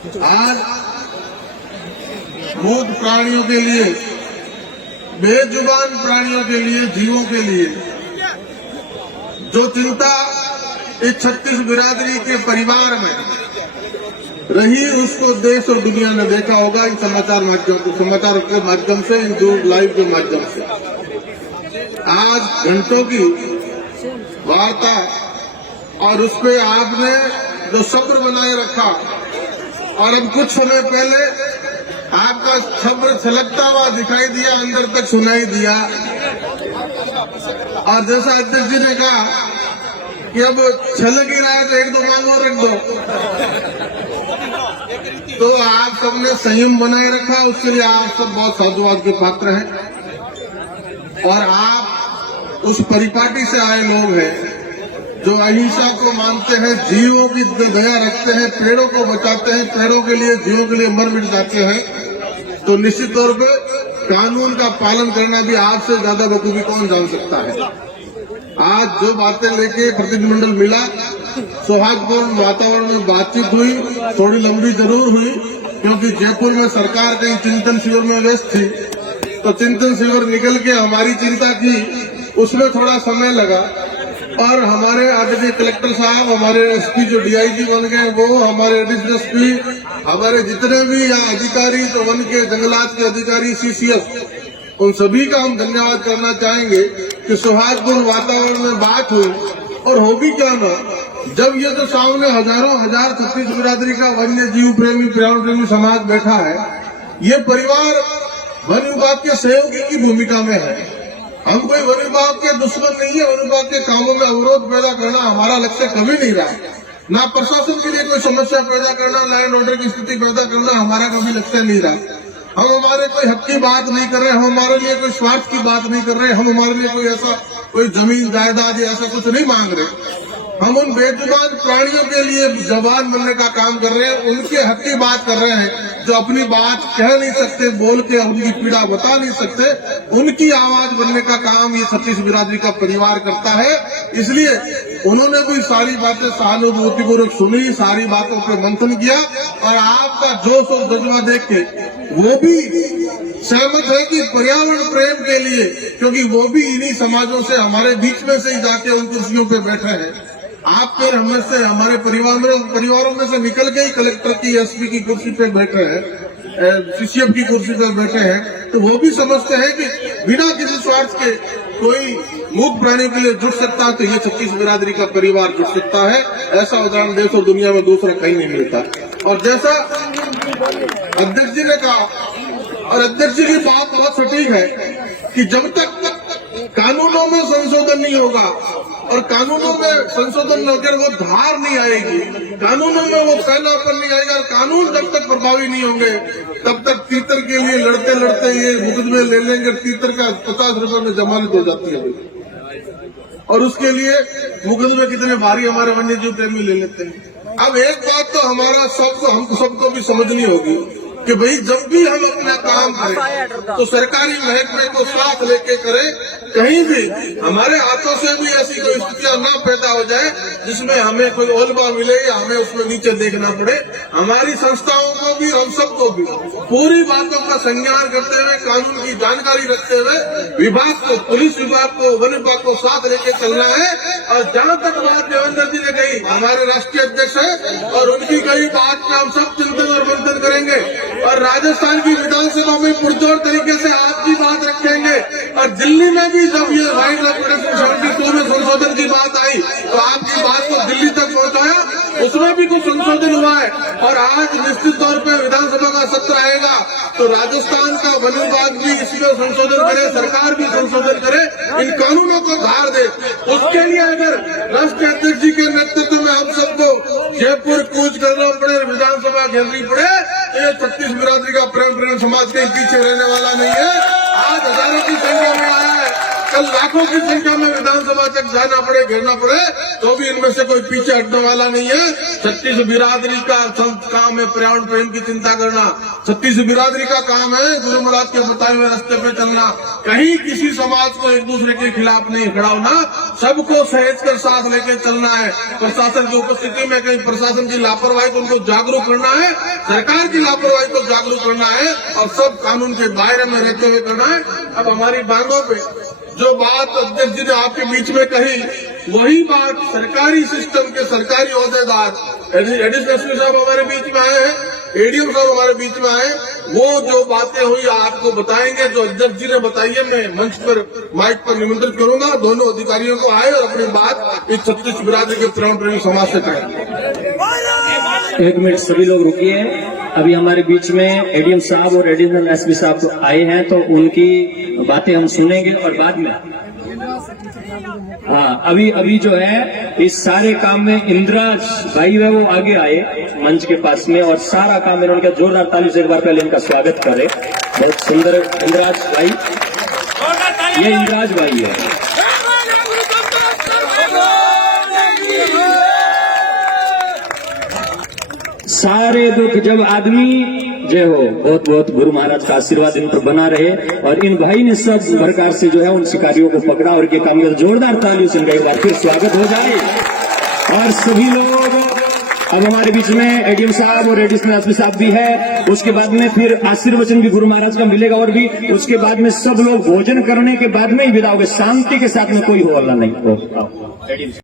आज मूक प्राणियों के लिए, बेजुबान प्राणियों के लिए, जीवों के लिए जो चिंता इस 36 बिरादरी के परिवार में रही, उसको देश और दुनिया ने देखा होगा इन समाचार के माध्यम से, इन दूर लाइव के माध्यम से। आज घंटों की वार्ता और उस पे आपने जो सब्र बनाए रखा, और अब कुछ समय पहले आपका सब्र छलकता हुआ दिखाई दिया, अंदर तक सुनाई दिया। और जैसा अध्यक्ष जी ने कहा कि अब छलक ही रहा है तो एक दो मांग और रख दो, तो आप सबने संयम बनाए रखा, उसके लिए आप सब बहुत साधुवाद के पात्र हैं। और आप उस परिपाटी से आए लोग हैं जो अहिंसा को मानते हैं, जीवों की दया रखते हैं, पेड़ों को बचाते हैं, पेड़ों के लिए, जीवों के लिए मर मिट जाते हैं। तो निश्चित तौर पे कानून का पालन करना भी आपसे ज्यादा बखूबी कौन जान सकता है। आज जो बातें लेके प्रतिनिधिमंडल मिला, सौहार्दपूर्ण वातावरण में बातचीत हुई, थोड़ी लंबी जरूर हुई, क्योंकि जयपुर में सरकार कहीं चिंतन शिविर में व्यस्त थी, तो चिंतन शिविर निकल के हमारी चिंता की, उसमें थोड़ा समय लगा। और हमारे आदरणीय कलेक्टर साहब, हमारे एसपी जो डीआईजी बन गए वो, हमारे एडिशनल एसपी, हमारे जितने भी यहाँ अधिकारी, तो वन के जंगलात के अधिकारी, सीसीएफ, उन सभी का हम धन्यवाद करना चाहेंगे कि सौहार्दपूर्ण वातावरण में बात हुई। और होगी क्या ना, जब ये तो सामने हजारों हजार 36 बिरादरी का वन्य जीव प्रेमी, पर्यावरण प्रेमी समाज बैठा है, ये परिवार वन विभाग के सहयोगी की भूमिका में है। हम कोई वन विभाग के दुश्मन नहीं है, वन विभाग के कामों में अवरोध पैदा करना हमारा लक्ष्य कभी नहीं रहा। ना प्रशासन के लिए कोई समस्या पैदा करना, लॉ एंड ऑर्डर की स्थिति पैदा करना हमारा कभी लक्ष्य नहीं रहा। हम हमारे कोई हक की बात नहीं कर रहे, हम हमारे लिए कोई स्वार्थ की बात नहीं कर रहे, हम हमारे लिए कोई ऐसा कोई जमीन जायदाद या ऐसा कुछ नहीं मांग रहे। हम उन बेजुबान प्राणियों के लिए जवान बनने का काम कर रहे हैं, उनके हक की बात कर रहे हैं, जो अपनी बात कह नहीं सकते, बोल के उनकी पीड़ा बता नहीं सकते, उनकी आवाज बनने का काम ये 36 बिरादरी का परिवार करता है। इसलिए उन्होंने भी सारी बातें सहानुभूतिपूर्वक सुनी, सारी बातों पर मंथन किया, और आपका जोश और जज्बा देख के वो भी सहमत है कि पर्यावरण प्रेम के लिए, क्योंकि वो भी इन्हीं समाजों से, हमारे बीच में से ही जाके उन कुर्सियों पे बैठे हैं। आप फिर हमें से, हमारे परिवारों में से निकल के ही कलेक्टर की, एसपी की कुर्सी पे बैठे हैं, सीसीएफ की कुर्सी पे बैठे हैं, तो वो भी समझते हैं कि बिना किसी स्वार्थ के कोई मूक प्राणी के लिए जुट सकता है, तो ये 36 बिरादरी का परिवार जुट सकता है। ऐसा उदाहरण देश और दुनिया में दूसरा कहीं नहीं मिलता। और जैसा अध्यक्ष जी ने कहा, और अध्यक्ष जी की बात बहुत सटीक है कि जब तक कानूनों में संशोधन नहीं होगा, और कानूनों में संशोधन होकर वो धार नहीं आएगी, कानूनों में वो फैलापन नहीं आएगा, और कानून जब तक प्रभावी नहीं होंगे, तब तक तीतर के लिए लड़ते लड़ते ये मुकदमे ले लेंगे। तीतर का 50 रुपए में जमानत हो जाती है, और उसके लिए मुकदमे कितने भारी हमारे वन्य जीव प्रेमी ले लेते हैं। अब एक बात तो हमारा हमको सबको भी समझनी होगी कि भाई जब भी हम अपना काम करें तो सरकारी महकमे को साथ लेके करें। कहीं भी हमारे हाथों से भी ऐसी कोई स्थितियां ना पैदा हो जाए जिसमें हमें कोई ओलबा मिले या हमें उसमें नीचे देखना पड़े। हमारी संस्थाओं को भी, हम सबको भी पूरी बातों का संज्ञान करते हुए, कानून की जानकारी रखते हुए विभाग को, पुलिस विभाग को, वन विभाग को साथ लेके चलना है। और जहां तक बात देवेंद्र जी ने कही, हमारे राष्ट्रीय अध्यक्ष है, और उनकी कही बात में हम सब चिंतन और मंथन करेंगे, और राजस्थान की विधानसभा में पुरजोर तरीके से आपकी बात रखेंगे। और दिल्ली में भी जब ये वाइल्ड लाइफ प्रोटेक्शन 72 में संशोधन की बात आई तो आपकी बात को दिल्ली तक पहुंचाया, उसमें भी कुछ संशोधन हुआ है। और आज निश्चित तौर पर विधानसभा का सत्र आएगा तो राजस्थान का वन विभाग भी इसमें संशोधन करे, सरकार भी संशोधन करे, इन कानूनों को धार दे। उसके लिए अगर राष्ट्रीय अध्यक्ष जी के नेतृत्व में हम सबको जयपुर कूच करना पड़े, विधानसभा घेरनी पड़े, ये 36 बिरादरी का प्रेम समाज के पीछे रहने वाला नहीं है। आज हजारों की संख्या में आया है, कल लाखों की संख्या में विधानसभा तक जाना पड़े, घेरना पड़े, तो भी इनमें से कोई पीछे हटने वाला नहीं है। 36 बिरादरी का काम है पर्यावरण प्रेम की चिंता करना, 36 बिरादरी का काम है गुरु महाराज के बताए हुए रास्ते पे चलना। कहीं किसी समाज को एक दूसरे के खिलाफ नहीं खड़ा होना, सबको सहेज कर साथ लेके चलना है। प्रशासन की उपस्थिति में कहीं प्रशासन की लापरवाही को उनको जागरूक करना है, सरकार की लापरवाही को जागरूक करना है और सब कानून के दायरे में रहते हुए करना है। अब हमारी मांगों पे जो बात अध्यक्ष जी ने आपके बीच में कही, वही बात सरकारी सिस्टम के सरकारी ओहदेदार एडिशनल एसपी साहब हमारे बीच में आए हैं, एडीएम साहब हमारे बीच में आए, वो जो बातें हुई आपको बताएंगे। जो अध्यक्ष जी ने बताई है, मैं मंच पर माइक पर निमंत्रित करूंगा, दोनों अधिकारियों को आए और अपनी बात इस 36 बिरादरी के पर्यावरण प्रेमी समाज से करें। एक मिनट सभी लोग रुकिए। अभी हमारे बीच में एडीएम साहब और एडिशनल एसपी साहब आए हैं, तो उनकी बातें हम सुनेंगे और बाद में अभी जो है इस सारे काम में इंद्राज भाई है वो आगे आए मंच के पास में और सारा काम इन्होंने जोरदार ताली से एक बार पहले इनका स्वागत करें। बहुत सुंदर इंद्राज भाई, ये इंद्राज भाई है। सारे दुख जब आदमी जय हो, बहुत बहुत गुरु महाराज का आशीर्वाद इन पर बना रहे। और इन भाई ने सब प्रकार से जो है उन शिकारियों को पकड़ा और ये काम किया। जोरदार तालियों से इनका एक बार फिर स्वागत हो जाए। और सभी लोग अब हमारे बीच में एडीएम साहब और एडिशनल एसपी साहब भी है। उसके बाद में फिर आशीर्वचन भी गुरु महाराज का मिलेगा और भी उसके बाद में सब लोग भोजन करने के बाद में ही विदा होंगे। शांति के साथ में कोई हो हल्ला नहीं हो।